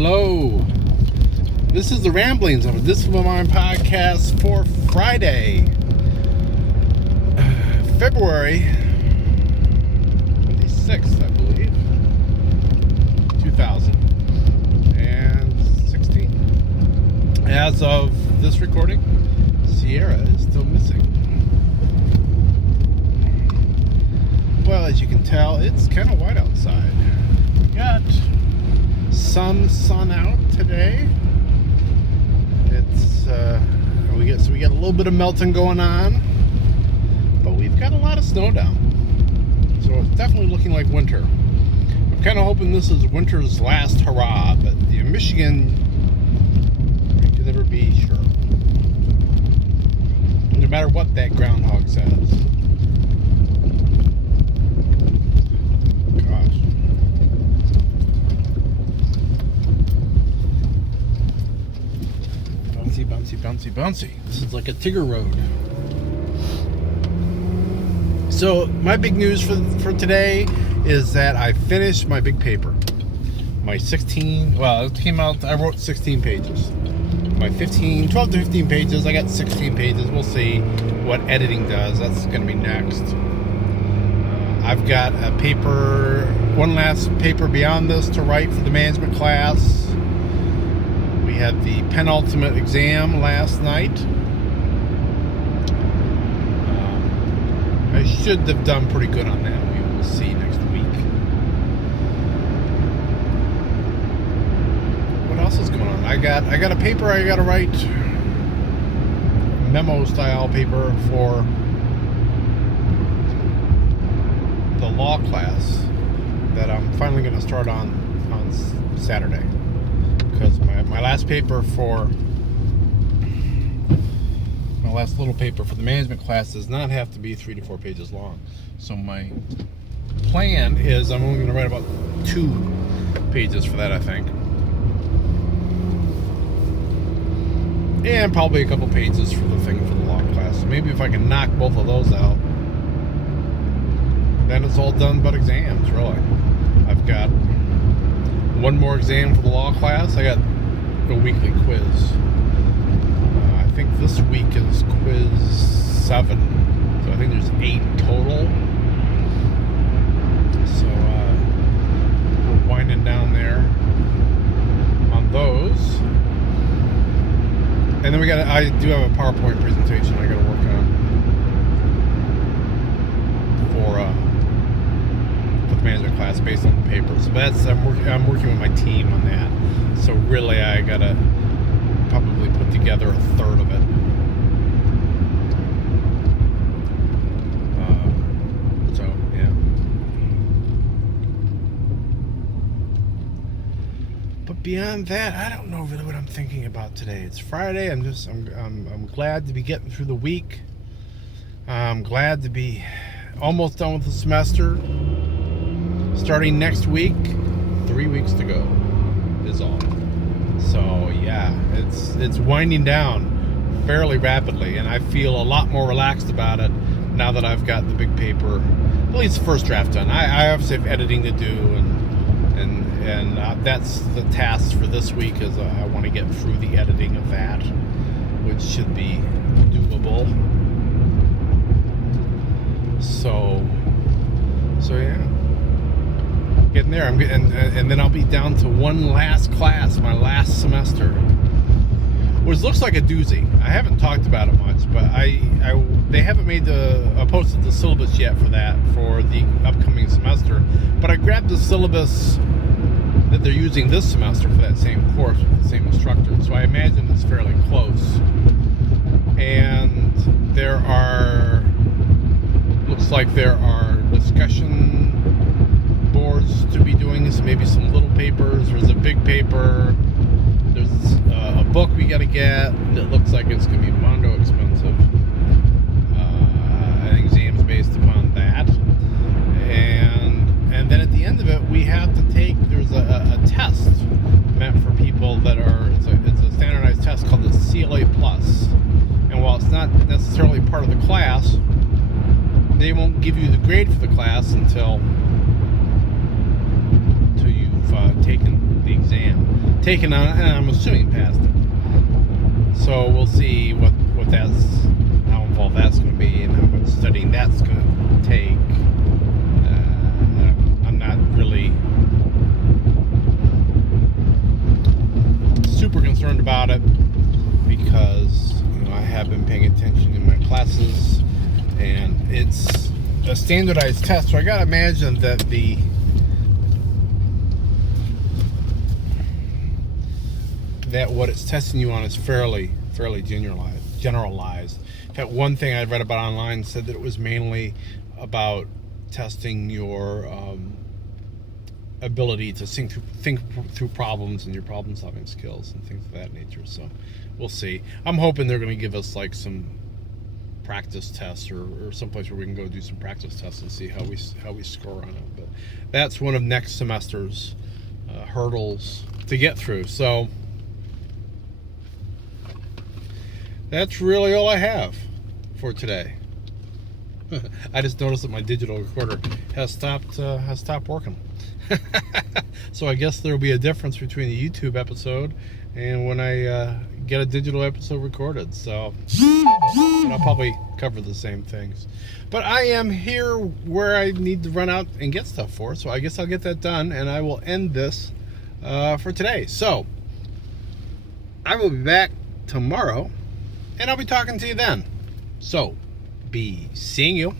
Hello. This is the ramblings of a Discipline Mind podcast for Friday, February 26th, I believe, 2016. As of this recording, Sierra is still missing. Well, as you can tell, it's kind of white outside. We got sun out today. It's we get a little bit of melting going on, but we've got a lot of snow down, so it's definitely looking like winter. I'm kind of hoping this is winter's last hurrah, but in Michigan, you can never be sure, no matter what that groundhog says. Bouncy. This is like a Tigger road. So my big news for today is that I finished my big paper. My 16, well, it came out, I wrote 16 pages. My 12 to 15 pages, I got 16 pages. We'll see what editing does. That's going to be next. I've got a paper, one last paper beyond this to write for the management class. We had the penultimate exam last night. I should have done pretty good on that. We will see next week. What else is going on? I got a paper I got to write, memo style paper for the law class that I'm finally going to start on Saturday. Because my last paper my last little paper for the management class does not have to be 3 to 4 pages long. So my plan is I'm only going to write about 2 pages for that, I think. And probably a couple pages for the thing for the law class. So maybe if I can knock both of those out, then it's all done but exams, really. I've got one more exam for the law class. I got a weekly quiz. I think this week is quiz 7. So I think there's 8 total. So we're winding down there on those. And then I do have a PowerPoint presentation I gotta work on for the management class based on the papers. But I'm working with my team on that. So really I gotta probably put together a third of it. So yeah. But beyond that, I don't know really what I'm thinking about today. It's Friday. I'm glad to be getting through the week. I'm glad to be almost done with the semester. Starting next week, 3 weeks to go is all. So yeah, it's winding down fairly rapidly, and I feel a lot more relaxed about it now that I've got the big paper, at least the first draft done. I obviously have editing to do, and that's the task for this week. Is I want to get through the editing of that, which should be doable. So yeah. Getting there, and then I'll be down to one last class, my last semester, which looks like a doozy. I haven't talked about it much, but they haven't posted the syllabus yet for the upcoming semester. But I grabbed the syllabus that they're using this semester for that same course with the same instructor, so I imagine it's fairly close. And looks like there are discussion boards to be doing this, maybe some little papers. There's a big paper. There's a book we got to get that looks like it's going to be mondo expensive. An exam's based upon that, and then at the end of it, we have to take. There's a test meant for people that are. It's a standardized test called the CLA Plus, and while it's not necessarily part of the class, they won't give you the grade for the class until you've taken the exam taken on, and I'm assuming passed it. So we'll see what that's, how involved that's going to be, and how much studying that's going to take. I'm not really super concerned about it because I have been paying attention in my classes, and it's a standardized test, so I gotta imagine that what it's testing you on is fairly generalized. In fact, one thing I read about online said that it was mainly about testing your ability to think through problems and your problem solving skills and things of that nature. So we'll see. I'm hoping they're going to give us like some practice tests or someplace where we can go do some practice tests and see how we score on it. But that's one of next semester's hurdles to get through. So that's really all I have for today. I just noticed that my digital recorder has stopped working. So I guess there'll be a difference between the YouTube episode and when I get a digital episode recorded. So I'll probably cover the same things. But I am here where I need to run out and get stuff for, so I guess I'll get that done, and I will end this for today. So I will be back tomorrow, and I'll be talking to you then. So be seeing you.